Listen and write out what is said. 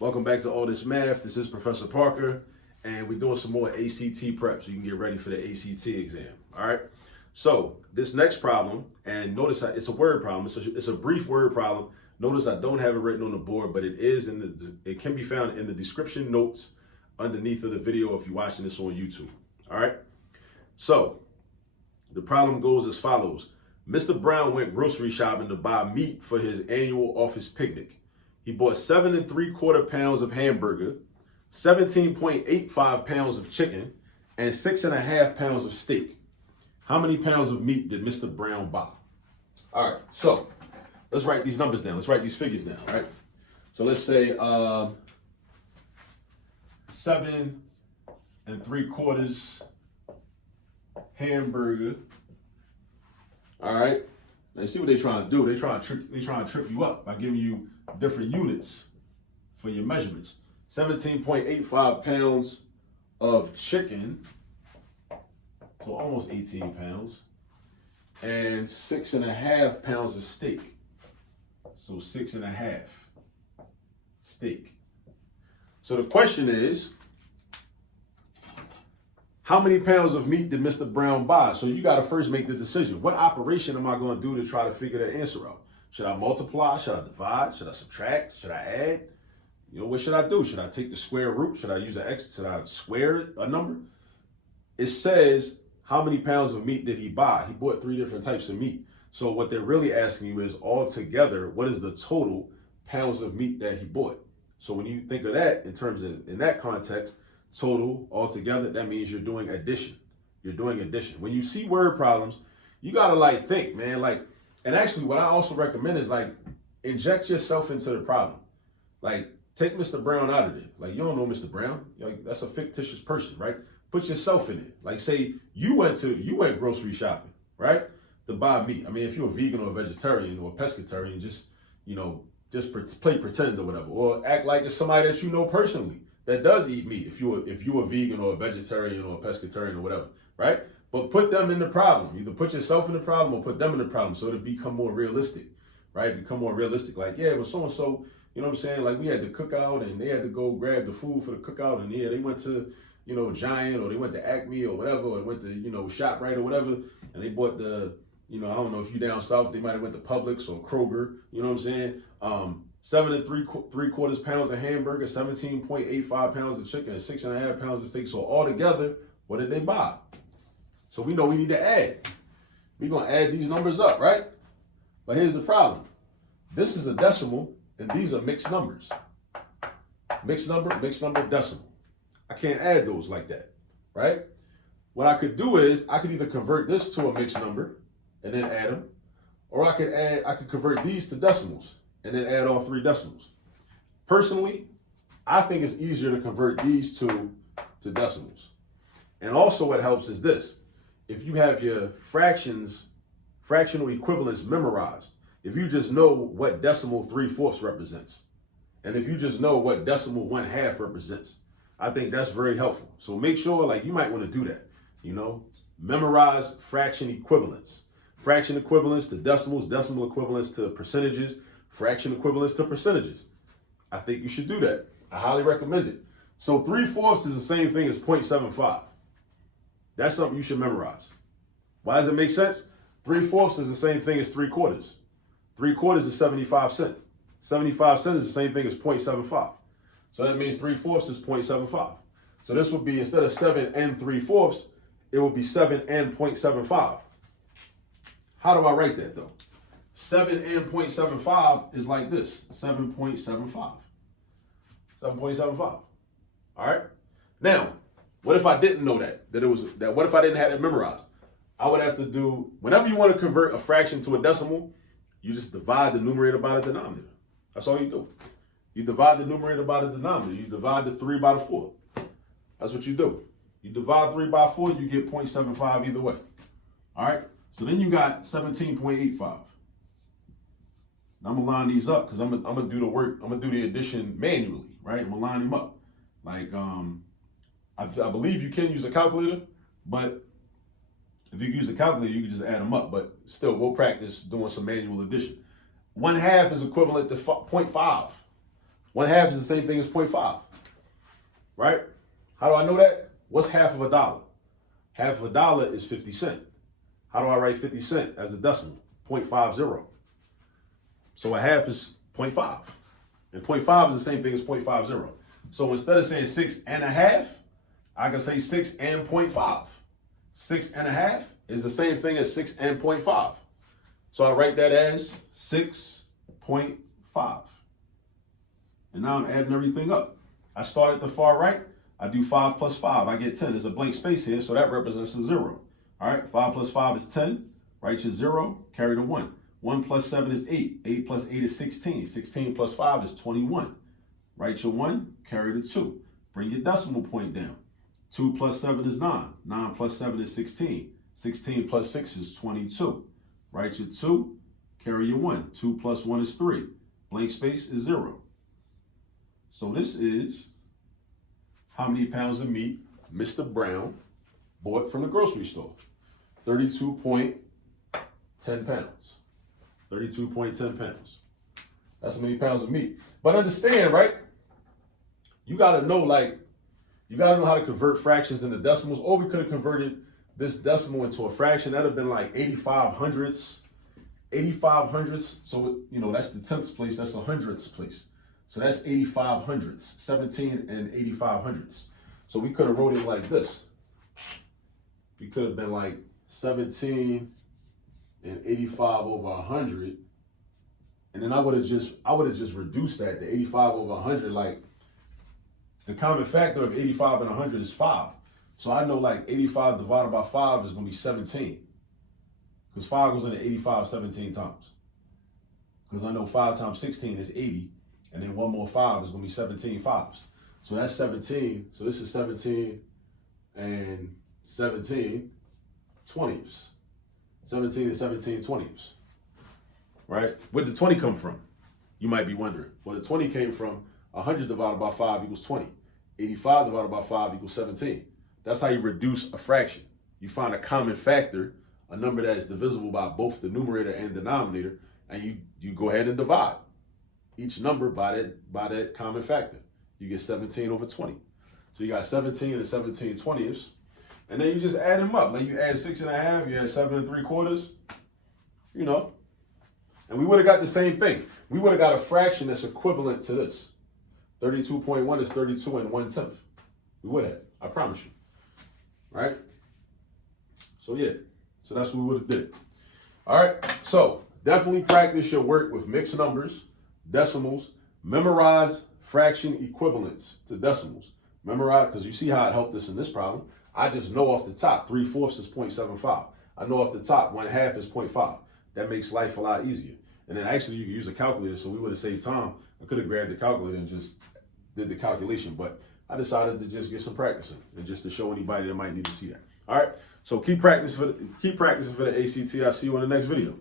Welcome back to All This Math. This is Professor Parker, and we're doing some more ACT prep so you can get ready for the ACT exam. All right. So this next problem, and notice it's a word problem. It's a brief word problem. Notice I don't have it written on the board, but it can be found in the description notes underneath of the video if you're watching this on YouTube. All right. So the problem goes as follows. Mr. Brown went grocery shopping to buy meat for his annual office picnic. He bought 7 3/4 pounds of hamburger, 17.85 pounds of chicken, and 6.5 pounds of steak. How many pounds of meat did Mr. Brown buy? All right, so let's write these numbers down. Let's write these figures down, all right? So let's say 7 3/4 hamburger. All right. Now you see what they're trying to do. They're trying to trip you up by giving you different units for your measurements. 17.85 pounds of chicken, so almost 18 pounds, and 6.5 pounds of steak. So 6.5 steak. So the question is, how many pounds of meat did Mr. Brown buy? So you got to first make the decision. What operation am I going to do to try to figure that answer out? Should I multiply? Should I divide? Should I subtract? Should I add? You know, what should I do? Should I take the square root? Should I use an x? Should I square a number? It says, how many pounds of meat did he buy? He bought 3 different types of meat. So what they're really asking you is, altogether, what is the total pounds of meat that he bought? So when you think of that in that context, total altogether, that means you're doing addition. You're doing addition. When you see word problems, you gotta think, man. And actually, what I also recommend is inject yourself into the problem. Take Mr. Brown out of it. You don't know Mr. Brown. That's a fictitious person, right? Put yourself in it. Say you went grocery shopping, right, to buy meat. I mean, if you're a vegan or a vegetarian or a pescatarian, just play pretend or whatever, or act like it's somebody that you know personally that does eat meat. If you're a vegan or a vegetarian or a pescatarian or whatever, right? But put them in the problem. Either put yourself in the problem or put them in the problem, so it'll become more realistic, right? Become more realistic. Well, so-and-so, you know what I'm saying? We had the cookout and they had to go grab the food for the cookout, and they went to, Giant, or they went to Acme or whatever, or they went to, ShopRite or whatever, and they bought the, I don't know if you down south, they might have went to Publix or Kroger, you know what I'm saying? 7 3/4 pounds of hamburger, 17.85 pounds of chicken, and 6.5 pounds of steak. So altogether, what did they buy? So we know we need to add. We're going to add these numbers up, right? But here's the problem. This is a decimal, and these are mixed numbers. Mixed number, decimal. I can't add those like that, right? What I could do is I could either convert this to a mixed number and then add them, or I could convert these to decimals and then add all 3 decimals. Personally, I think it's easier to convert these to decimals. And also what helps is this. If you have your fractional equivalents memorized, if you just know what decimal 3/4 represents, and if you just know what decimal 1/2 represents, I think that's very helpful. So make sure, you might want to do that, memorize fraction equivalents. Fraction equivalents to decimals, decimal equivalents to percentages, fraction equivalents to percentages. I think you should do that. I highly recommend it. So 3/4 is the same thing as 0.75. That's something you should memorize. Why does it make sense? 3/4 is the same thing as 3/4. 3/4 is 75 cents. 75 cents is the same thing as 0.75. So that means 3/4 is 0.75. So this would be, instead of 7 3/4, it would be 7 0.75. How do I write that though? 7 0.75 is like this, 7.75. 7.75. All right. Now, what if I didn't know that what if I didn't have it memorized? I would have to do, whenever you want to convert a fraction to a decimal, you just divide the numerator by the denominator. That's all you do. You divide the numerator by the denominator. You divide the 3 by the 4. That's what you do. You divide 3 by 4, you get 0.75 either way. All right. So then you got 17.85. Now I'm gonna line these up because I'm gonna do the work. I'm gonna do the addition manually, right? I'm gonna line them up. I believe you can use a calculator, but if you use a calculator, you can just add them up. But still, we'll practice doing some manual addition. 1/2 is equivalent to 0.5. 1/2 is the same thing as 0.5, right? How do I know that? What's half of a dollar? Half of a dollar is 50 cents. How do I write 50 cents as a decimal? 0.50. So 1/2 is 0.5. And 0.5 is the same thing as 0.50. So instead of saying 6.5, I can say 6 and 0.5. 6.5 is the same thing as 6 and 0.5. So I write that as 6.5. And now I'm adding everything up. I start at the far right. I do 5 plus 5. I get 10. There's a blank space here, so that represents a 0. All right, 5 plus 5 is 10. Write your 0, carry the 1. 1 plus 7 is 8. 8 plus 8 is 16. 16 plus 5 is 21. Write your 1, carry the 2. Bring your decimal point down. 2 plus 7 is 9. 9 plus 7 is 16. 16 plus 6 is 22. Write your 2, carry your 1. 2 plus 1 is 3. Blank space is 0. So this is how many pounds of meat Mr. Brown bought from the grocery store. 32.10 pounds. 32.10 pounds. That's how many pounds of meat. But understand, right? You gotta know, you gotta know how to convert fractions into decimals, or we could have converted this decimal into a fraction. That'd have been like 85 hundredths. 85 hundredths. So, that's the tenths place, that's a hundredths place. So that's 85 hundredths, 17 and 85 hundredths. So we could have wrote it like this. We could have been like 17 and 85 over 100. And then I would have just reduced that to 85 over 100. Like, the common factor of 85 and 100 is 5. So I know 85 divided by 5 is going to be 17. Because 5 goes into 85 17 times. Because I know 5 times 16 is 80. And then one more 5 is going to be 17 fives. So that's 17. So this is 17 and 17 20ths. 17 and 17 20ths. Right? Where did the 20 come from? You might be wondering. Well, the 20 came from 100 divided by 5 equals 20. 85 divided by 5 equals 17. That's how you reduce a fraction. You find a common factor, a number that is divisible by both the numerator and denominator, and you go ahead and divide each number by that common factor. You get 17 over 20. So you got 17 and 17 20ths. And then you just add them up. Like you add 6.5, you add 7 3/4, And we would have got the same thing. We would have got a fraction that's equivalent to this. 32.1 is 32 and 1/10. We would have, I promise you. Right? So yeah, so that's what we would have did. All right, so definitely practice your work with mixed numbers, decimals, memorize fraction equivalents to decimals. Memorize, because you see how it helped us in this problem. I just know off the top, 3/4 is 0.75. I know off the top, 1/2 is 0.5. That makes life a lot easier. And then actually you can use a calculator, so we would have saved time. I could have grabbed the calculator and just did the calculation, but I decided to just get some practice in, and just to show anybody that might need to see that. All right, so keep practicing for the ACT. I'll see you in the next video.